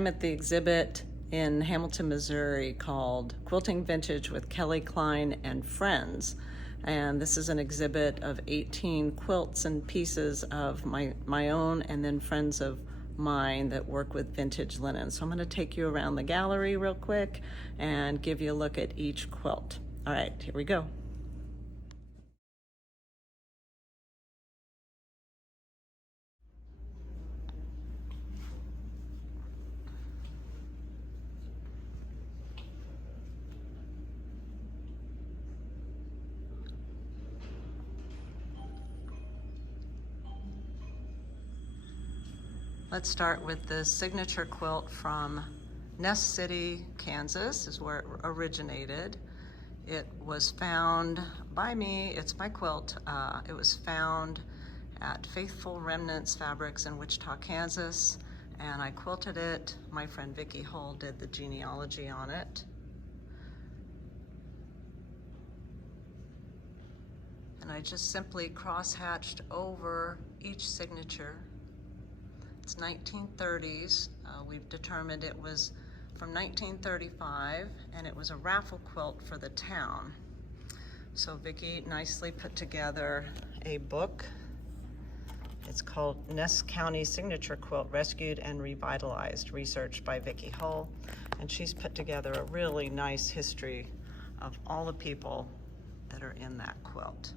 I'm at the exhibit in Hamilton, Missouri called Quilting Vintage with Kelly Cline and Friends. And this is an exhibit of 18 quilts and pieces of my own and then friends of mine that work with vintage linen. So I'm going to take you around the gallery real quick and give you a look at each quilt. All right, here we go. Let's start with the signature quilt from Nest City, Kansas, is where it originated. It was found by me, it's my quilt. It was found at Faithful Remnants Fabrics in Wichita, Kansas, and I quilted it. My friend Vicki Hull did the genealogy on it. And I just simply cross-hatched over each signature. It's 1930s. We've determined it was from 1935, and it was a raffle quilt for the town. So Vicki nicely put together a book. It's called Ness County Signature Quilt Rescued and Revitalized, researched by Vicki Hull. And she's put together a really nice history of all the people that are in that quilt.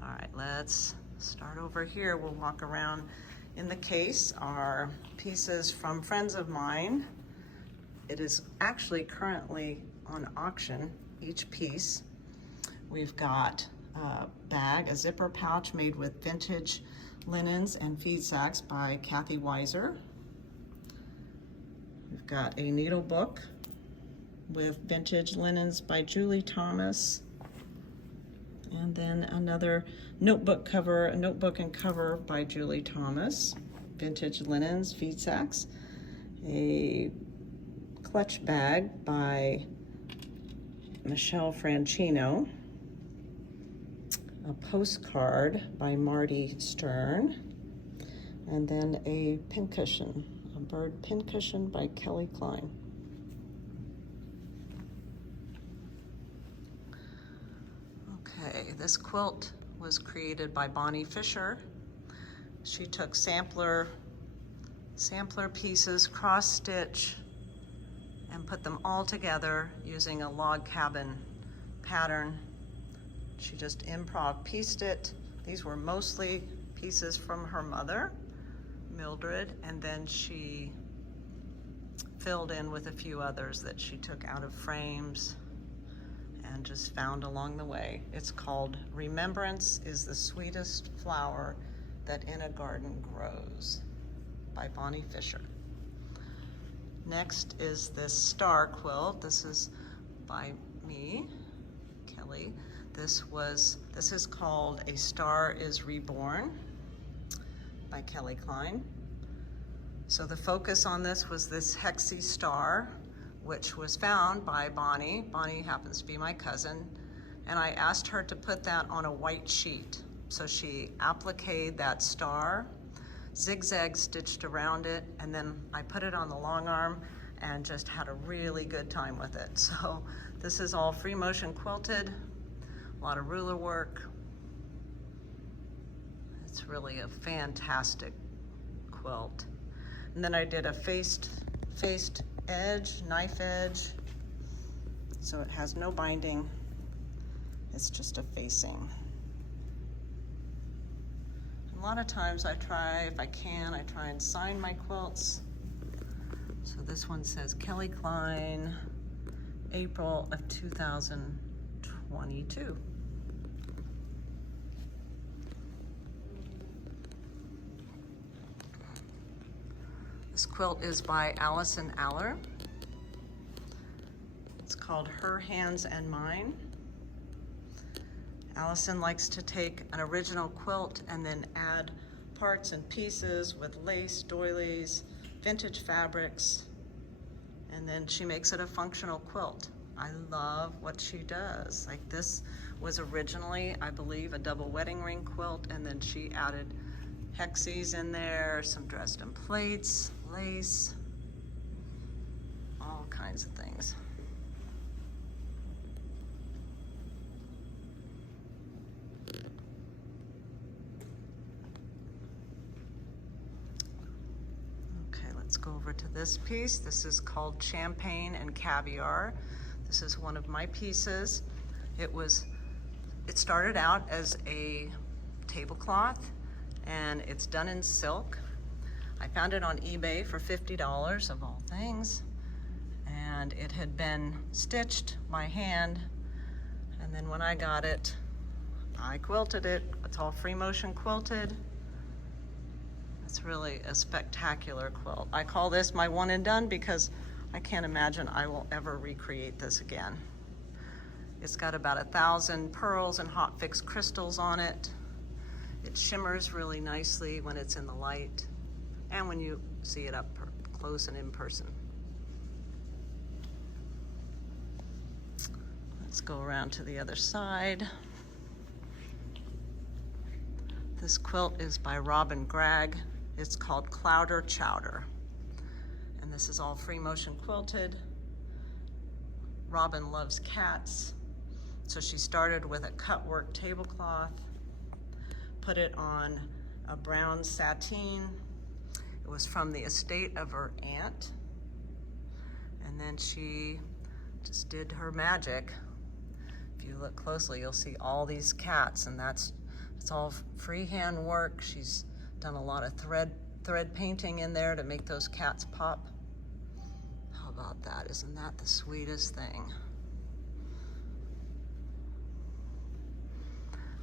All right, let's start over here. We'll walk around. In the case are pieces from friends of mine. It is actually currently on auction, each piece. We've got a bag, a zipper pouch made with vintage linens and feed sacks by Kathy Weiser. We've got a needle book with vintage linens by Julie Thomas. And then another notebook and cover by Julie Thomas. Vintage linens, feed sacks. A clutch bag by Michelle Franchino. A postcard by Marty Stern. And then a pincushion, a bird pincushion by Kelly Cline. Okay, this quilt was created by Bonnie Fisher. She took sampler pieces, cross-stitch, and put them all together using a log cabin pattern. She just improv pieced it. These were mostly pieces from her mother, Mildred, and then she filled in with a few others that she took out of frames and just found along the way. It's called Remembrance is the Sweetest Flower That in a Garden Grows by Bonnie Fisher. Next is this star quilt. This is by me, Kelly. This is called A Star is Reborn by Kelly Cline. So the focus on this was this hexy star, which was found by Bonnie. Bonnie happens to be my cousin, and I asked her to put that on a white sheet. So she appliqued that star, zigzag stitched around it, and then I put it on the long arm and just had a really good time with it. So this is all free motion quilted, a lot of ruler work. It's really a fantastic quilt. And then I did a faced edge, knife edge, so it has no binding, it's just a facing. A lot of times I try, if I can, I try and sign my quilts. So this one says Kelly Cline, April of 2022. This quilt is by Allison Aller. It's called Her Hands and Mine. Allison likes to take an original quilt and then add parts and pieces with lace, doilies, vintage fabrics, and then she makes it a functional quilt. I love what she does. Like this was originally, I believe, a double wedding ring quilt, and then she added hexies in there, some Dresden plates, lace, all kinds of things. Okay, let's go over to this piece. This is called Champagne and Caviar. This is one of my pieces. It started out as a tablecloth, and it's done in silk. I found it on eBay for $50 of all things, and it had been stitched by hand, and then when I got it, I quilted it. It's all free motion quilted. It's really a spectacular quilt. I call this my one and done because I can't imagine I will ever recreate this again. It's got about 1,000 pearls and hot fixed crystals on it. It shimmers really nicely when it's in the light and when you see it up close and in person. Let's go around to the other side. This quilt is by Robin Gregg. It's called Clouder Chowder. And this is all free motion quilted. Robin loves cats. So she started with a cut work tablecloth, put it on a brown sateen. It was from the estate of her aunt. And then she just did her magic. If you look closely, you'll see all these cats, and it's all freehand work. She's done a lot of thread painting in there to make those cats pop. How about that? Isn't that the sweetest thing?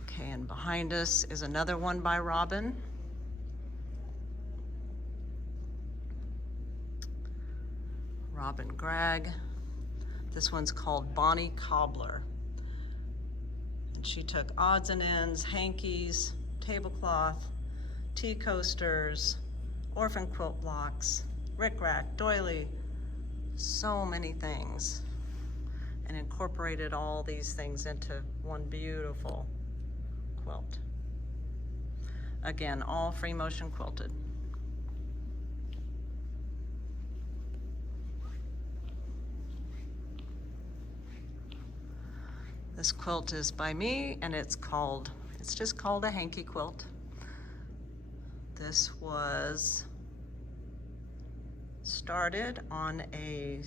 Okay, and behind us is another one by Robin. Robin Gregg. This one's called Bonnie Cobbler. And she took odds and ends, hankies, tablecloth, tea coasters, orphan quilt blocks, rickrack, doily, so many things, and incorporated all these things into one beautiful quilt. Again, all free motion quilted. This quilt is by me, and it's just called a hanky quilt. This was started on a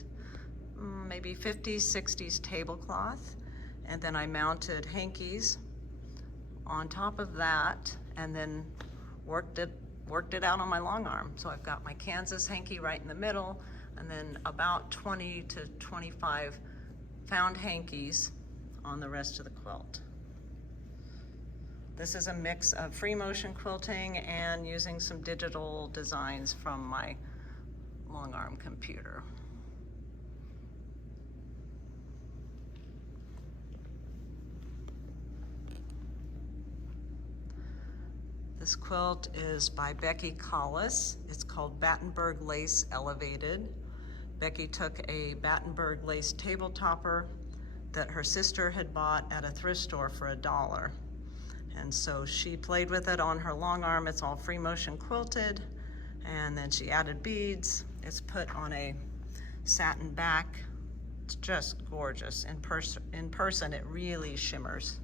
maybe 50s, 60s tablecloth, and then I mounted hankies on top of that, and then worked it out on my long arm. So I've got my Kansas hanky right in the middle, and then about 20 to 25 found hankies on the rest of the quilt. This is a mix of free motion quilting and using some digital designs from my long arm computer. This quilt is by Becky Collis. It's called Battenberg Lace Elevated. Becky took a Battenberg lace table topper that her sister had bought at a thrift store for $1. And so she played with it on her long arm. It's all free motion quilted. And then she added beads. It's put on a satin back. It's just gorgeous. In person, it really shimmers.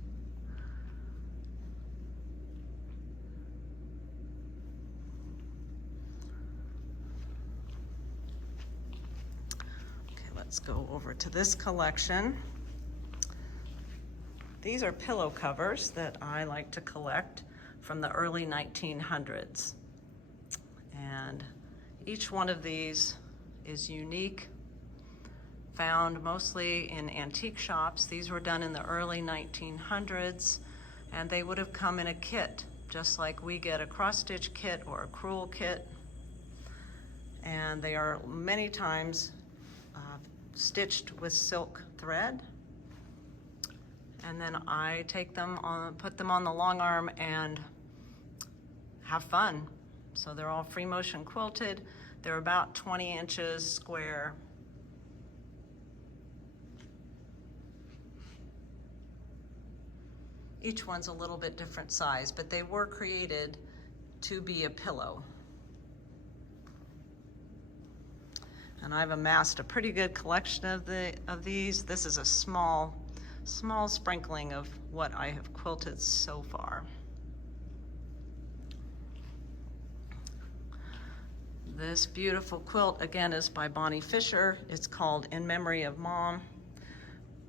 Okay, let's go over to this collection. These are pillow covers that I like to collect from the early 1900s. And each one of these is unique, found mostly in antique shops. These were done in the early 1900s, and they would have come in a kit, just like we get a cross-stitch kit or a crewel kit. And they are many times stitched with silk thread. And then I take them on, put them on the long arm and have fun. So they're all free motion quilted. They're about 20 inches square. Each one's a little bit different size, but they were created to be a pillow. And I've amassed a pretty good collection of these. This is a small sprinkling of what I have quilted so far. This beautiful quilt, again, is by Bonnie Fisher. It's called In Memory of Mom.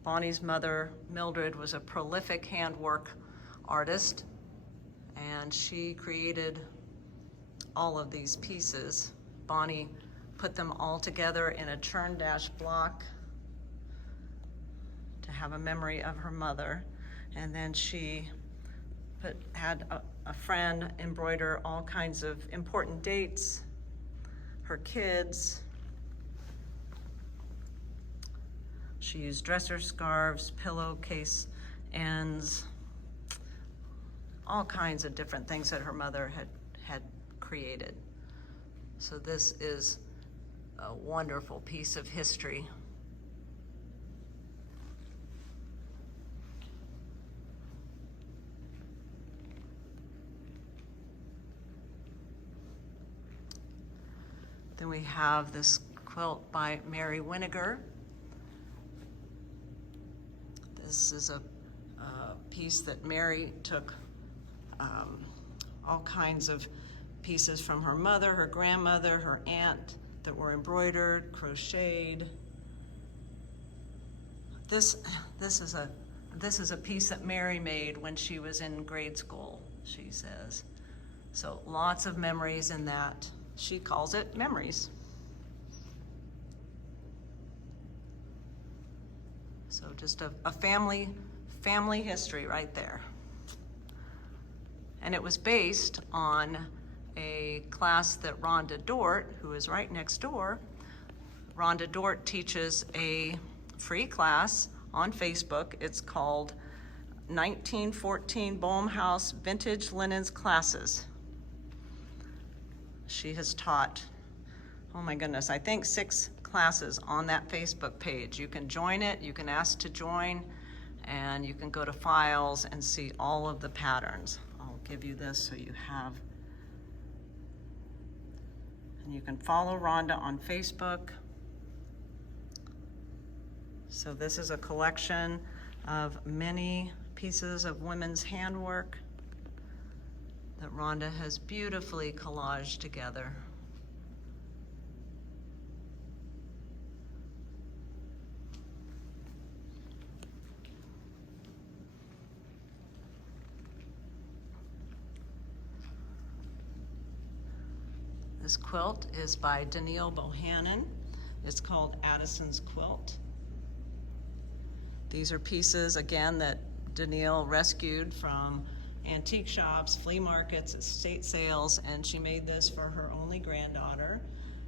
Bonnie's mother, Mildred, was a prolific handwork artist, and she created all of these pieces. Bonnie put them all together in a churn dash block to have a memory of her mother. And then she had a friend embroider all kinds of important dates, her kids. She used dresser scarves, pillowcase ends, all kinds of different things that her mother had created. So this is a wonderful piece of history. Then we have this quilt by Mary Winiger. This is a piece that Mary took all kinds of pieces from her mother, her grandmother, her aunt that were embroidered, crocheted. This is a piece that Mary made when she was in grade school, she says. So lots of memories in that. She calls it memories. So just a family history right there. And it was based on a class that Rhonda Dort, who is right next door, Rhonda Dort teaches a free class on Facebook. It's called 1914 Boehm House Vintage Linens Classes. She has taught, oh my goodness, I think 6 classes on that Facebook page. You can join it, you can ask to join, and you can go to files and see all of the patterns. I'll give you this so you have. And you can follow Rhonda on Facebook. So this is a collection of many pieces of women's handwork that Rhonda has beautifully collaged together. This quilt is by Danielle Bohannon. It's called Addison's Quilt. These are pieces, again, that Danielle rescued from antique shops, flea markets, estate sales, and she made this for her only granddaughter.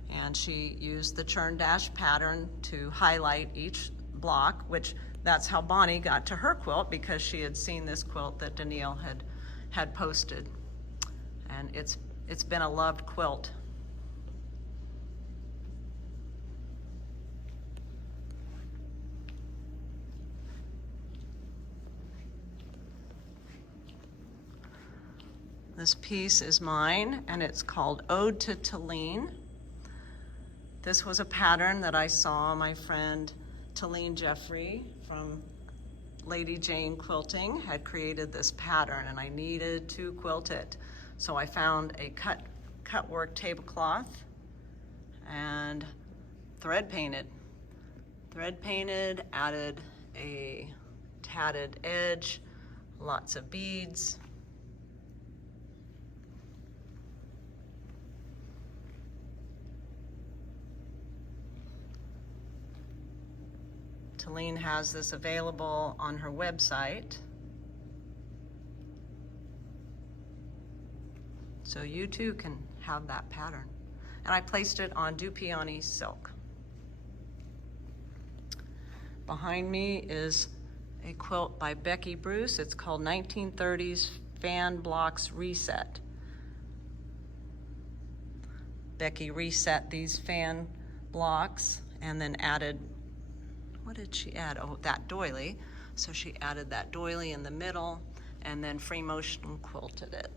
And she used the churn dash pattern to highlight each block, which that's how Bonnie got to her quilt, because she had seen this quilt that Danielle had posted. And it's been a loved quilt. This piece is mine, and it's called Ode to Talene. This was a pattern that I saw my friend Talene Jeffrey from Lady Jane Quilting had created this pattern, and I needed to quilt it. So I found a cut work tablecloth and thread painted. Thread painted, added a tatted edge, lots of beads. Talene has this available on her website. So you too can have that pattern. And I placed it on Dupioni silk. Behind me is a quilt by Becky Bruce. It's called 1930s Fan Blocks Reset. Becky reset these fan blocks and then added, what did she add? Oh, that doily. So she added that doily in the middle and then free motion quilted it.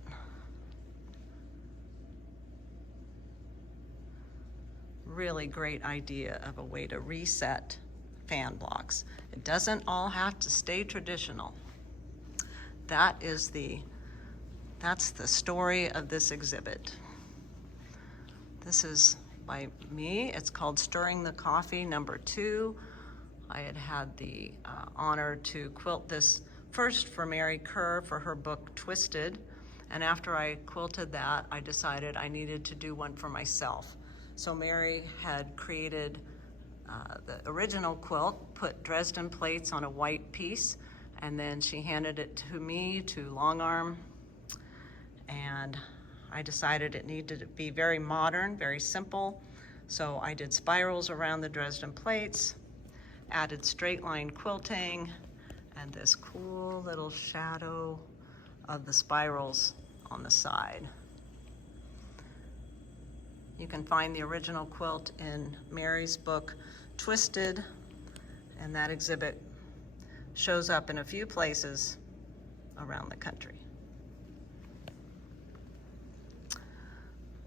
really great idea of a way to reset fan blocks. It doesn't all have to stay traditional. That's the story of this exhibit. This is by me. It's called Stirring the Coffee #2. I had the honor to quilt this first for Mary Kerr for her book Twisted, and after I quilted that, I decided I needed to do one for myself. So Mary had created the original quilt, put Dresden plates on a white piece, and then she handed it to me to long arm, and I decided it needed to be very modern, very simple. So I did spirals around the Dresden plates, added straight line quilting, and this cool little shadow of the spirals on the side. You can find the original quilt in Mary's book, Twisted, and that exhibit shows up in a few places around the country.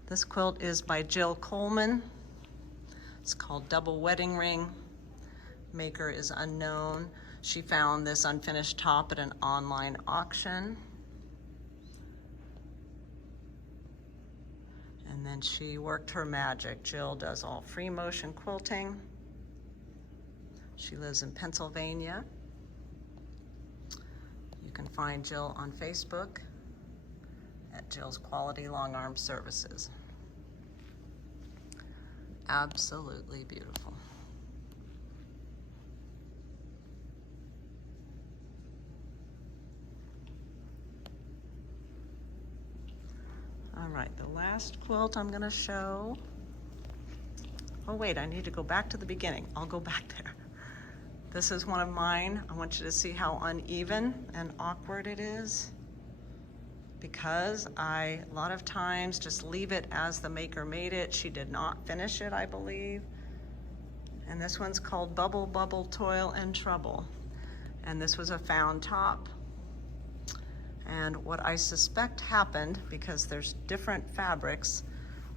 This quilt is by Jill Coleman. It's called Double Wedding Ring. Maker is unknown. She found this unfinished top at an online auction. And then she worked her magic. Jill does all free motion quilting. She lives in Pennsylvania. You can find Jill on Facebook at Jill's Quality Long Arm Services. Absolutely beautiful. All right, the last quilt I'm gonna show. Oh wait, I need to go back to the beginning. I'll go back there. This is one of mine. I want you to see how uneven and awkward it is, because I, a lot of times, just leave it as the maker made it. She did not finish it, I believe. And this one's called Bubble, Bubble, Toil and Trouble. And this was a found top. And what I suspect happened, because there's different fabrics,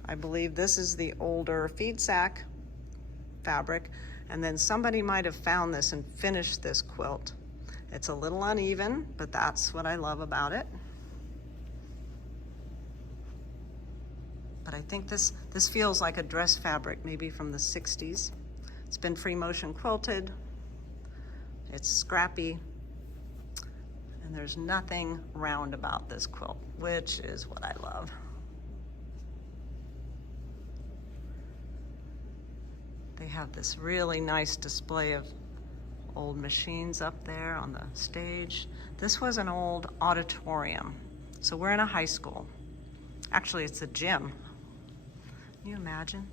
I believe this is the older feed sack fabric, and then somebody might have found this and finished this quilt. It's a little uneven, but that's what I love about it. But I think this feels like a dress fabric, maybe from the 60s. It's been free motion quilted. It's scrappy. And there's nothing round about this quilt, which is what I love. They have this really nice display of old machines up there on the stage. This was an old auditorium. So we're in a high school. Actually, it's a gym. Can you imagine?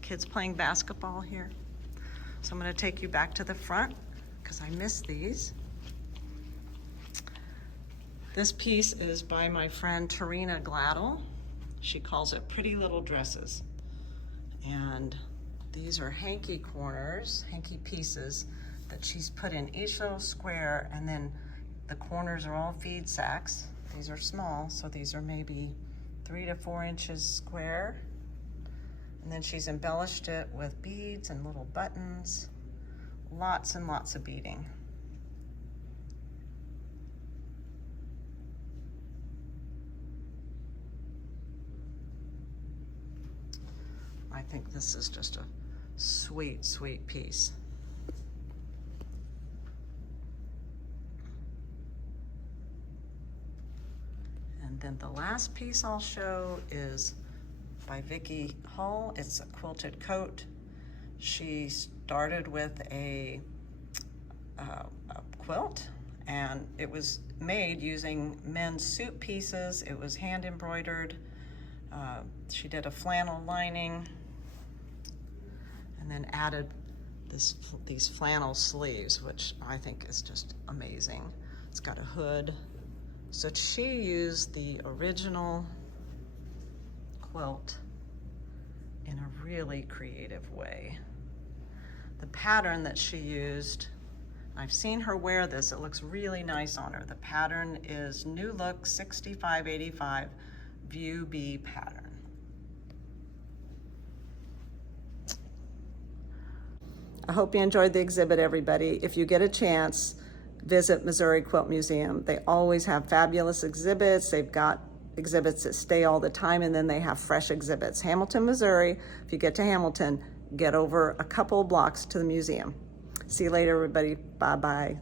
Kids playing basketball here. So I'm gonna take you back to the front because I missed these. This piece is by my friend Tarina Gladdell. She calls it Pretty Little Dresses. And these are hanky corners, hanky pieces that she's put in each little square, and then the corners are all feed sacks. These are small, so these are maybe 3 to 4 inches square. And then she's embellished it with beads and little buttons, lots and lots of beading. I think this is just a sweet, sweet piece. And then the last piece I'll show is by Vicki Hull. It's a quilted coat. She started with a quilt, and it was made using men's suit pieces. It was hand embroidered. She did a flannel lining and then added these flannel sleeves, which I think is just amazing. It's got a hood. So she used the original quilt in a really creative way. The pattern that she used, I've seen her wear this, it looks really nice on her. The pattern is New Look 6585 View B pattern. I hope you enjoyed the exhibit, everybody. If you get a chance, visit Missouri Quilt Museum. They always have fabulous exhibits. They've got exhibits that stay all the time, and then they have fresh exhibits. Hamilton, Missouri, if you get to Hamilton, get over a couple blocks to the museum. See you later, everybody. Bye-bye.